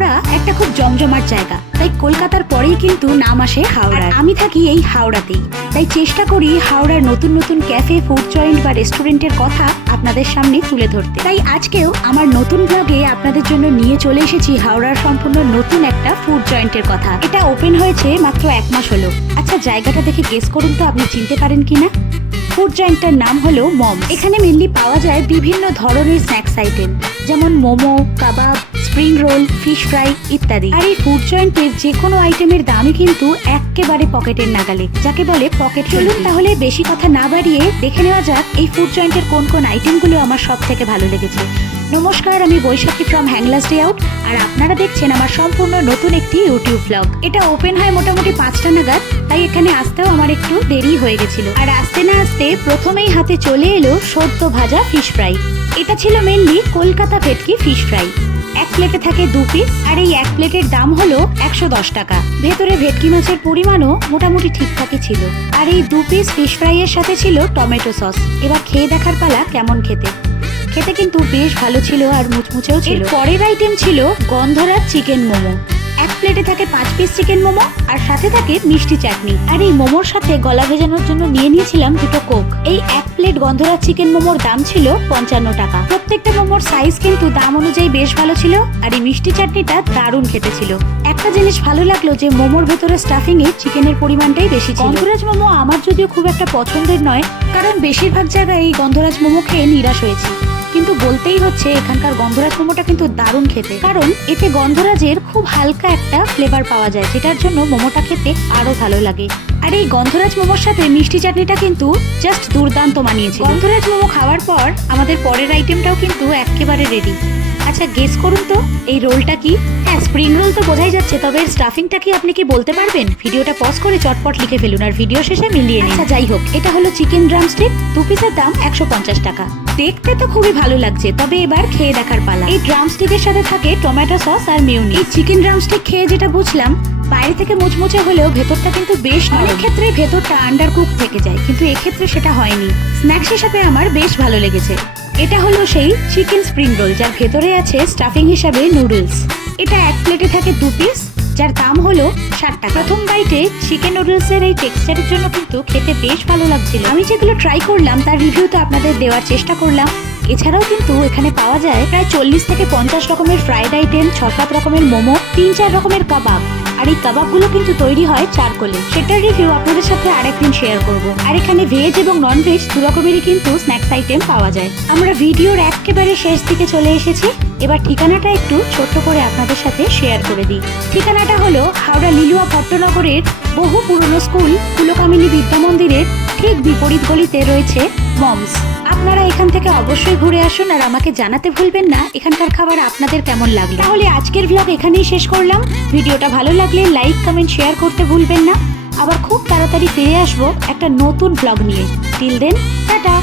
হাওড়া একটা খুব জমজমাট জায়গা। তাই কলকাতার পরেই কিন্তু নাম আসে হাওড়া আমি থাকি এই হাওড়াতেই। তাই চেষ্টা করি হাওড়ার নতুন নতুন ক্যাফে ফুড জয়েন্ট বা রেস্টুরেন্টের কথা আপনাদের সামনে তুলে ধরতে। তাই আজকেও আমার নতুন ব্লগে আপনাদের জন্য নিয়ে চলে এসেছি হাওড়ার সম্পূর্ণ নতুন একটা ফুড জয়েন্টের কথা। এটা ওপেন হয়েছে মাত্র এক মাস হলো। আচ্ছা জায়গাটা দেখে গেস করুন তো আপনি চিনতে পারেন কিনা? ফুড জয়েন্টটার নাম হলো মম এখানে মেনলি পাওয়া যায় বিভিন্ন ধরনের স্ন্যাক্স আইটেম যেমন momo, kebab spring roll, fish fry ইত্যাদি। আর এই ফুড জয়েন্টের যে কোনো আইটেমের দামই কিন্তু একেবারে পকেটের নাগালে। যাকে বলে পকেট চলুন তাহলে বেশি কথা না বাড়িয়ে দেখে নেওয়া যাক এই ফুড জয়েন্টের কোন কোন আইটেমগুলো আমার সব থেকে ভালো লেগেছে। নমস্কার, আমি Baishakhi from Hanglas day out আর আপনারা দেখছেন আমার সম্পূর্ণ নতুন একটি ইউটিউব ব্লগ এটা ওপেন হয় মোটামুটি পাঁচটা নাগাদ, তাই এখানে আসতেও আমার একটু দেরি হয়ে গেছিল। আর আসতে না আসতে প্রথমেই হাতে চলে এলো সদ্য ভাজা ফিশ ফ্রাই এটা ছিল মেনলি কলকাতা ভেটকি ফিশ ফ্রাই এক প্লেটে থাকে দু পিস আর এই এক প্লেটের দাম হলো একশো দশ টাকা। ভেতরে ভেটকি মাছের পরিমাণও মোটামুটি ঠিকঠাকই ছিল। আর এই দু পিস ফিশ ফ্রাইয়ের সাথে ছিল টমেটো সস এবার খেয়ে দেখার পালা কেমন খেতে। খেতে কিন্তু বেশ ভালো ছিল আর মুচমুচেও ছিল। পরের আইটেম ছিল গন্ধরাজ চিকেন মোমো। এক প্লেটে থাকে পাঁচ পিস চিকেন মোমো আর সাথে থাকে মিষ্টি চাটনি। আর এই মোমোর সাথে গলা ভেজানোর জন্য নিয়ে নিয়েছিলাম দুটো কোক এই এক প্লেট গন্ধরাজ চিকেন মোমোর দাম ছিল পঞ্চান্ন টাকা। প্রত্যেকটা মোমোর সাইজ কিন্তু দাম অনুযায়ী বেশ ভালো ছিল আর এই মিষ্টি চাটনিটা দারুণ খেতে ছিল। একটা জিনিস ভালো লাগল যে মোমোর ভেতরে স্টাফিং এ চিকেনের পরিমাণটাই বেশি ছিল। গন্ধরাজ মোমো আমার যদিও খুব একটা পছন্দের নয়, কারণ বেশিরভাগ জায়গায় এই গন্ধরাজ মোমো খেয়ে নিরাশ হয়েছি। কিন্তু বলতেই হচ্ছে এখানকার গন্ধরাজ মোমোটা কিন্তু দারুণ খেতে। কারণ এতে গন্ধরাজের খুব হালকা একটা ফ্লেভার পাওয়া যায়, যেটার জন্য মোমোটা খেতে আরও ভালো লাগে। আর এই গন্ধরাজ মোমোর সাথে মিষ্টি চাটনিটা কিন্তু জাস্ট দুর্দান্ত মানিয়েছে। গন্ধরাজ মোমো খাওয়ার পর আমাদের পরের আইটেমটাও কিন্তু একেবারে রেডি আচ্ছা গেস করুন তো এই রোলটা কি? হ্যাঁ স্প্রিং রোল তো বোঝাই যাচ্ছে তবে এর স্টাফিংটা কি আপনি কি বলতে পারবেন? ভিডিওটা পজ করে চটপট লিখে ফেলুন আর ভিডিও শেষে মিলিয়ে নিন। আচ্ছা যাই হোক এটা হলো চিকেন ড্রামস্টিক দু পিসের দাম একশো পঞ্চাশ টাকা। দেখতে তো খুবই ভালো লাগছে তবে এবার খেয়ে দেখার পালা। এই ড্রামস্টিকের সাথে থাকে টমেটো সস আর মিউনি এই চিকেন ড্রামস্টিক খেয়ে যেটা বুঝলাম বাইরে থেকে মুচমুচে হলেও ভেতরটা কিন্তু বেশ অনেক ক্ষেত্রে ভেতরটা আন্ডার কুক থেকে যায়, কিন্তু এক্ষেত্রে সেটা হয়নি। স্ন্যাক্স হিসাবে আমার বেশ ভালো লেগেছে। এটা হলো সেই চিকেন স্প্রিং রোল যার ভেতরে আছে স্টাফিং হিসাবে নুডলস এটা এক প্লেটে থাকে দু পিস যার দাম হলো ষাট টাকা। প্রথম বাইটে চিকেন নুডলসের এই টেক্সচারের জন্য কিন্তু খেতে বেশ ভালো লাগছিল। আমি যেগুলো ট্রাই করলাম, তার রিভিউ তো আপনাদের দেওয়ার চেষ্টা করলাম। এছাড়াও কিন্তু এখানে পাওয়া যায় প্রায় চল্লিশ থেকে পঞ্চাশ রকমের ফ্রাইড আইটেম ছ সাত রকমের মোমো, তিন চার রকমের কাবাব আর এই কাবাবগুলো কিন্তু তৈরি হয় চারকোলে। সেটার রিভিউ আপনাদের সাথে আরেকদিন শেয়ার করব। আর এখানে ভেজ এবং নন ভেজ দু রকমেরই কিন্তু স্ন্যাক্স আইটেম পাওয়া যায়। আমরা ভিডিওর একেবারে শেষ দিকে চলে এসেছি। এবার ঠিকানাটা একটু ছোট্ট করে আপনাদের সাথে শেয়ার করে দিই। ঠিকানাটা হলো হাওড়া লিলুয়া ভট্টনগরের বহু পুরনো স্কুল, কুলকামিনী বিদ্যা মন্দিরের ঠিক বিপরীত গলিতে রয়েছে মমস। আপনারা এখান থেকে অবশ্যই ঘুরে আসুন আর আমাকে জানাতে ভুলবেন না এখানকার খাবার আপনাদের কেমন লাগল। তাহলে আজকের ভ্লগ এখানেই শেষ করলাম। ভিডিওটা ভালো লাগলে লাইক কমেন্ট শেয়ার করতে ভুলবেন না। আবার খুব তাড়াতাড়ি ফিরে আসব একটা নতুন ব্লগ নিয়ে। Till then tata!